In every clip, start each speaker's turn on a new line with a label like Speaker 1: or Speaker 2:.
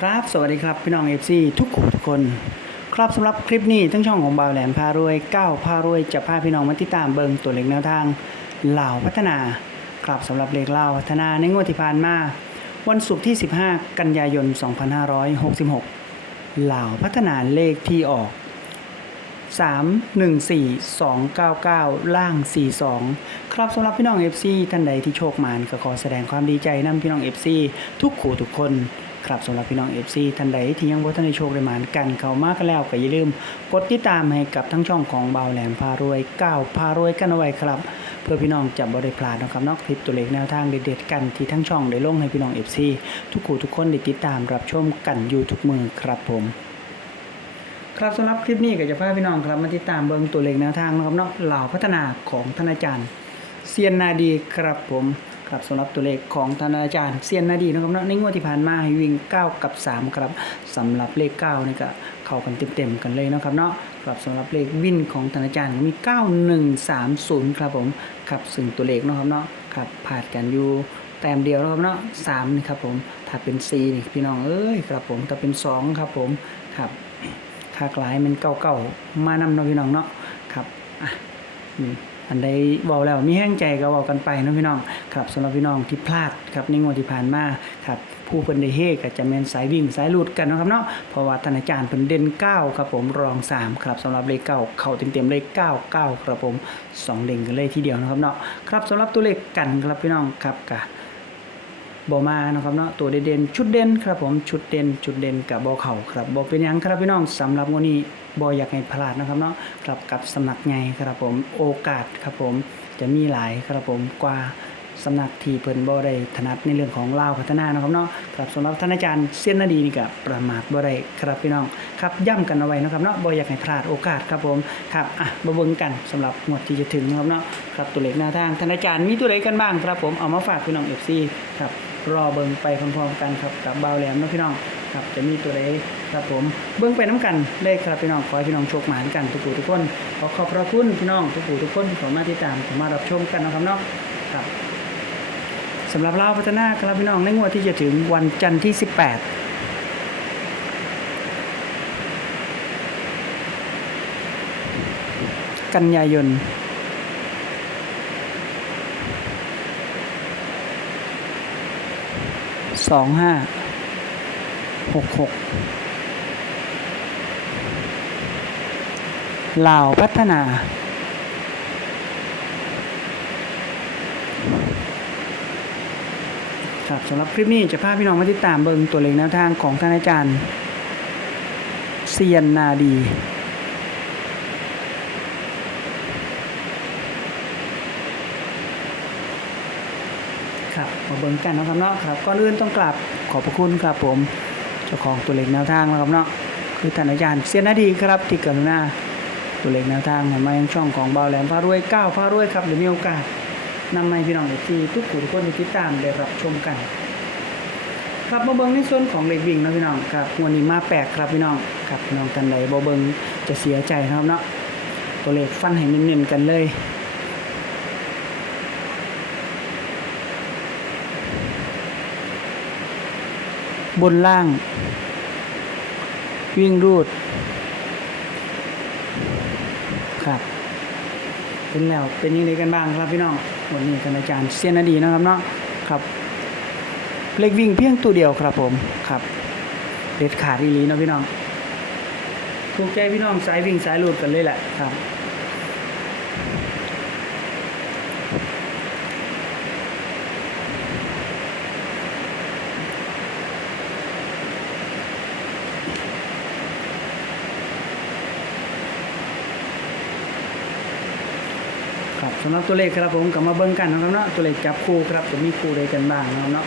Speaker 1: ครับ สวัสดีครับ พี่น้องเอฟซีทุกคนทุกคน ครับสำหรับคลิปนี้ทั้งช่องของบ่าวแหลมพารวยก้าวพารวยจะพาพี่น้องมาติดตามเบิงตัวเลขแนวทางเหล่าพัฒนา ครับสำหรับเลขเหล่าพัฒนาในงวดที่ผ่านมา วันศุกร์ที่ 15 กันยายน 2566 เหล่าพัฒนาเลขที่ออก 3 1 4 2 9 9 ล่าง 42 ครับสำหรับพี่น้อง FC ท่านใดที่โชคมานก็ขอแสดงความดีใจนํพี่น้อง FC ทุกขู่ทุกคน ครับสำหรับพี่น้อง FC ท่านใดที่ยังบ่ทันได้โชคได้หมานกันเข้ามากันแล้วก็อย่าลืม กดติดตามให้กับทั้งช่องของเบาแหลมพารวยก้าวพารวยกันเอาไว้ครับ เพื่อพี่น้องจะบ่ได้พลาดนะครับนอกคลิปตัวเลขแนวทางเด็ดๆกันที่ทั้งช่องได้ลงให้พี่น้อง FC ทุกขู่ทุกคนได้ติดตามรับชมกันอยู่ทุกมือครับผมครับสำหรับคลิปนี้ก็จะพาพี่น้องครับมาติดตามเบิ่งตัวเลขแนวทางนะครับเนาะเหล่าพัฒนาของท่านอาจารย์เซียนนาดีครับผม ครับสำหรับตัวเลขของท่านอาจารย์เซียนนาดีนะครับเนาะในงวดที่ผ่านมาให้วิ่ง 9 กับ 3 ครับสำหรับเลข9นี่ก็เข้ากันเต็มๆกันเลยนะครับเนาะครับสำหรับเลขวินของท่านอาจารย์มี 9130 ครับผมครับซึ่งตัวเลขนะครับเนาะครับผ่านกันอยู่แต้มเดียวนะครับเนาะ3นี่ครับผมถ้าเป็น4นี่พี่น้องเอ้ยครับผมถ้าเป็นสองครับผมครับคากลายมันเก่าๆมานำเนาะพี่น้องเนาะครับอะอืม อันใดเว้าแล้วมีแห้งใจก็เว้ากันไปนะพี่น้องครับสำหรับพี่น้องที่พลาดครับในงวดที่ผ่านมาครับผู้เพิ่นได้เฮก็จะแม่นสายวิ่งสายหลุดกันนะครับเนาะเพราะว่าท่านอาจารย์เพิ่นเด่น9ครับผมรอง 3 ครับสำหรับเลขเก้าเข้าเต็มๆเลข9 9ครับผมสองเด่งกันเลยทีเดียวนะครับเนาะครับสำหรับตัวเลขกันครับพี่น้องครับกะ บอมานะครับเนาะตัวเด่นๆชุดเด่นครับผมชุดเด่นชุดเด่นกับบอเข่าครับบอเป็นยังครับพี่น้องสำหรับวันนี้บออยากให้พลาดนะครับเนาะครับกับสำนักไงครับผมโอกาสครับผมจะมีหลายครับผมกว่าสำนักที่เพิ่นบ่ได้ถนัดในเรื่องของลาวพัฒนานะครับเนาะครับสำหรับท่านอาจารย์เส้นนาดีนี่ก็ประมาทบ่ได้ครับพี่น้องครับย่ำกันเอาไว้นะครับเนาะบ่อยากให้พลาดโอกาสครับผมครับอะมาเบิ่งกันสำหรับงวดที่จะถึงนะครับเนาะครับตัวเลขแนวทางท่านอาจารย์มีตัวเลขกันบ้างครับผมเอามาฝากพี่น้อง FC ครับ รอเบิ่งไปพร้อมๆกันครับกับเบาแหลมนะพี่น้องครับจะมีตัวใดครับผมเบิ่งไปน้ำกันเลยครับพี่น้องขอให้พี่น้องโชคหมานกันทุกผู้ทุกคนขอขอบพระคุณพี่น้องทุกผู้ทุกคนที่เข้ามาติดตามเข้ามารับชมกันนะครับเนาะครับสำหรับเราพัฒนาครับพี่น้องในงวดที่จะถึงวันจันทร์ที่ 18 กันยายน สองห้าหกหกลาวพัฒนาครับสำหรับคลิปนี้จะพาพี่น้องมาติดตามเบิงตัวเลขแนวทางของท่านอาจารย์เซียนนาดี ครับ มาเบิ่งกันนะครับเนาะครับก่อนอื่นต้องกราบขอบพระคุณครับผมเจ้าของตัวเลขแนวทางนะครับเนาะคือท่านอาจารย์เสียนาดีครับที่กรุณาตัวเลขแนวทางให้มายังช่องของเบาแหลมพารวยก้าวพารวยครับเดี๋ยวมีโอกาสนำมาให้พี่น้องที่ทุกคนทุกคนที่ติดตามได้รับชมกัน ครับมาเบิ่งในส่วนของเลขวิ่งนะพี่น้องครับวันนี้มาแปลกครับพี่น้องครับพี่น้องท่านใดบ่เบิ่งจะเสียใจนะครับเนาะตัวเลขฟันให้เน้นๆกันเลย บนล่าง วิ่งรูด ครับ เป็นแล้ว เป็นยังไงกันบ้างครับพี่น้อง วันนี้ท่านอาจารย์เซียนอดีนะครับเนาะ ครับ เล็กวิ่งเพียงตัวเดียวครับผม ครับ เด็ดขาดอีลีเนาะพี่น้อง ถูกใจพี่น้องสายวิ่งสายรูดกันเลยแหละครับ สำหรับตัวเลขครับผมกลับมาเบิ้งกันนะครับเนาะตัวเลขจับคู่ครับจะมีคู่ใดกันบ้างนะครับเนาะ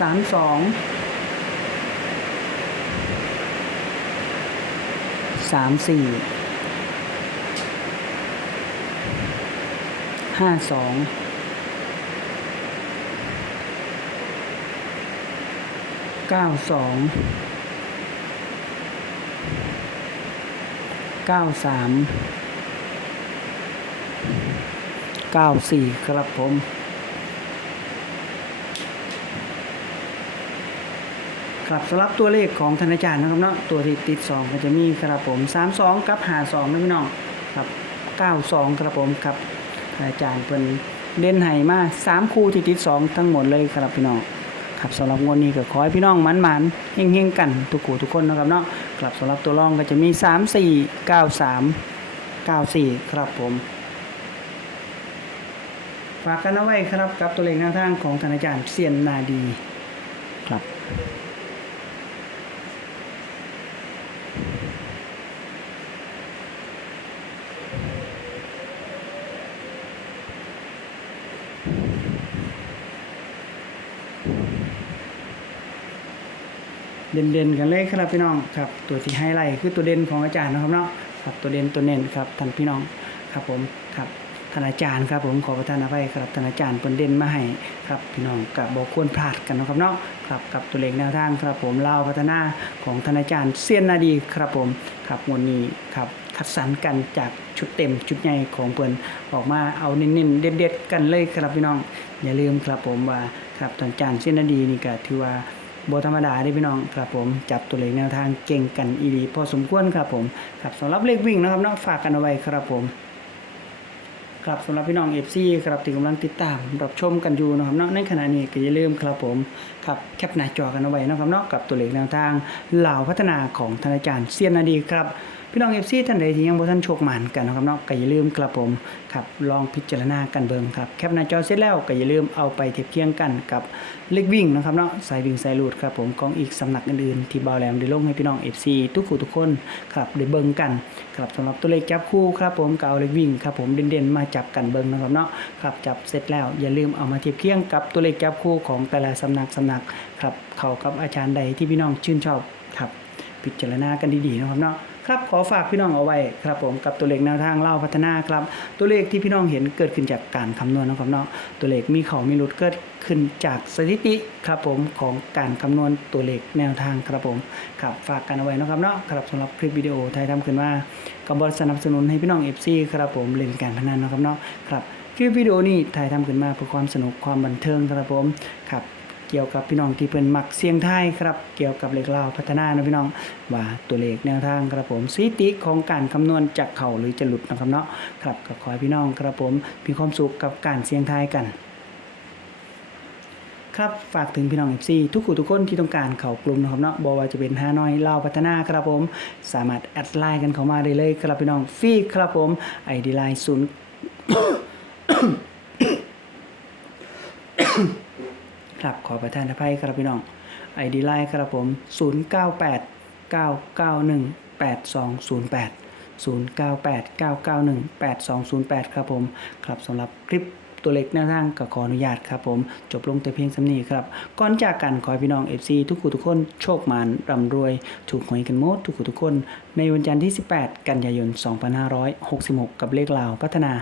Speaker 1: สามสองสามสี่ห้าสองเก้าสอง เก้าสามเก้าสี่ครับผมครับสำหรับตัวเลขของธนาจารนะครับเนาะตัวที่ติดสองก็จะมีครับผมสามสองกับหาสองนะพี่น้องครับเก้าสองครับผมครับอาจารเป็นเด่นไห่มาสามคู่ที่ติดสองทั้งหมดเลยครับพี่น้อง ครับสำหรับงวดนี้ก็ขอให้พี่น้องมันมันเฮงๆกันทุกคู่ทุกคนนะครับเนาะครับสำหรับตัวรองก็จะมี 34 93 94 ครับผม ฝากกันเอาไว้ครับกับตัวเลขหน้าทางของธนาจารย์เซียนนาดีครับ เด่นๆกันเลยครับพี่น้องครับตัวที่ไฮไลท์คือตัวเด่นของอาจารย์นะครับเนาะครับตัวเด่นตัวเน้นครับท่านพี่น้องครับผมครับท่านอาจารย์ครับผมขอประทานอภัยครับท่านอาจารย์เปิ้นเด่นมาให้ครับพี่น้องกับบ่ควรพลาดกันนะครับเนาะครับกับตัวเลขแนวทางครับผมเล่าพัฒนาของท่านอาจารย์เซียนนาดีครับผมครับวันนี้ครับคัดสรรกันจากชุดเต็มชุดใหญ่ของเพิ่อนออกมาเอาเน้นๆเด็ดๆกันเลยครับพี่น้องอย่าลืมครับผมว่าครับท่านอาจารย์เซียนนาดีนี่ก็ถือว่า บธรรมดาเด้พี่น้องครับผมจับตัวเลขแนวทางเก่งกันอีดีพอสมควรครับผมครับสำหรับเลขวิ่งนะครับเนาะฝากกันเอาไว้ครับผมครับสำหรับพี่น้องเอฟซีครับที่กำลังติดตามรับชมกันอยู่นะครับเนาะในขณะนี้ก็อย่าลืมครับผมครับแคปหน้าจอกันเอาไว้นะครับเนาะกับตัวเลขแนวทางเหล่าพัฒนาของธนาจารย์เซียนนาดีครับ พี่น้อง FC ท่านใดที่ยังบ่ทันโชคหมานกันนะครับเนาะก็อย่าลืมครับผมครับลองพิจารณากันเบิ่งครับแคปหน้าจอเสร็จแล้วก็อย่าลืมเอาไปเทียบเคียงกันกับเลขวิ่งนะครับเนาะสายวิ่งสายรูดครับผมของอีกสำนักอื่นๆที่เบาแหลมได้ลงให้พี่น้อง FC ทุกคู่ทุกคนครับได้เบิ่งกันครับสำหรับตัวเลขจับคู่ครับผมก็เอาเลขวิ่งครับผมเด่นๆมาจับกันเบิ่งนะครับเนาะครับจับเสร็จแล้วอย่าลืมเอามาเทียบเคียงกับตัวเลขจับคู่ของแต่ละสำนักสำนักครับเข้ากับอาจารย์ใดที่พี่น้องชื่นชอบครับพิจารณากันดีๆนะครับเนาะ ครับขอฝากพี่น้องเอาไว้ครับผมกับตัวเลขแนวทางเล่าพัฒนาครับตัวเลขที่พี่น้องเห็นเกิดขึ้นจากการคำนวณนะครับเนาะตัวเลขมีเขามีหลุดเกิดขึ้นจากสถิติครับผมของการคำนวณตัวเลขแนวทางครับผมครับฝากกันเอาไว้นะครับเนาะครับสำหรับคลิปวิดีโอไทยทำขึ้นมากับบริสนับสนุนให้พี่น้อง FC ครับผมเล่นการพนันนะครับเนาะครับคลิปวิดีโอนี้ถ่ายทำขึ้นมาเพื่อความสนุกความบันเทิงครับผมครับ เกี่ยวกับพี่น้องที่เพิ่นมักเสียงไทายครับ เกี่ยวกับเลขลาวพัฒนานะพี่น้องว่าตัวเลขแนวทางครับผมสิติของการคำนวณจากเข่าหรือจะหลุดนะครับเนาะครับก็ขอให้พี่น้องครับผมมีความสุขกับการเสียงไทายกันครับฝากถึงพี่น้อง FC ทุกคู่ทุกคนที่ต้องการเข้ากลุ่มนะครับเนาะบ่ว่าจะเป็นฮานอยเล่าพัฒนาครับผม สามารถแอดไลน์กันเข้ามาได้เลยครับพี่น้องฟรีครับผม ID ไลน์ศูนย์ ครับขอประทานอภัยครับพี่น้องไอดีไลน์ครับผม 098 991 8208 098 991 8208 ครับผม ครับสำหรับคลิป ตัวเล็กแนวทางก็ขออนุญาตครับผม จบลงแต่เพียงสำนีครับ ก่อนจากกันขอให้พี่น้อง FC ทุกคู่ทุกคนโชคมานร่ำรวย ถูกหวยกันหมดทุกคู่ทุกคน ในวันจันทร์ที่ 18 กันยายน 2566 กับเลขลาวพัฒนา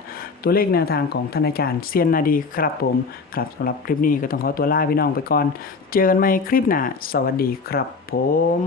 Speaker 1: ตัวเลขแนวทางของธนาจารย์เซียนนาดีครับผม ครับสำหรับคลิปนี้ก็ต้องขอตัวลาพี่น้องไปก่อน เจอกันใหม่คลิปหน้าสวัสดีครับผม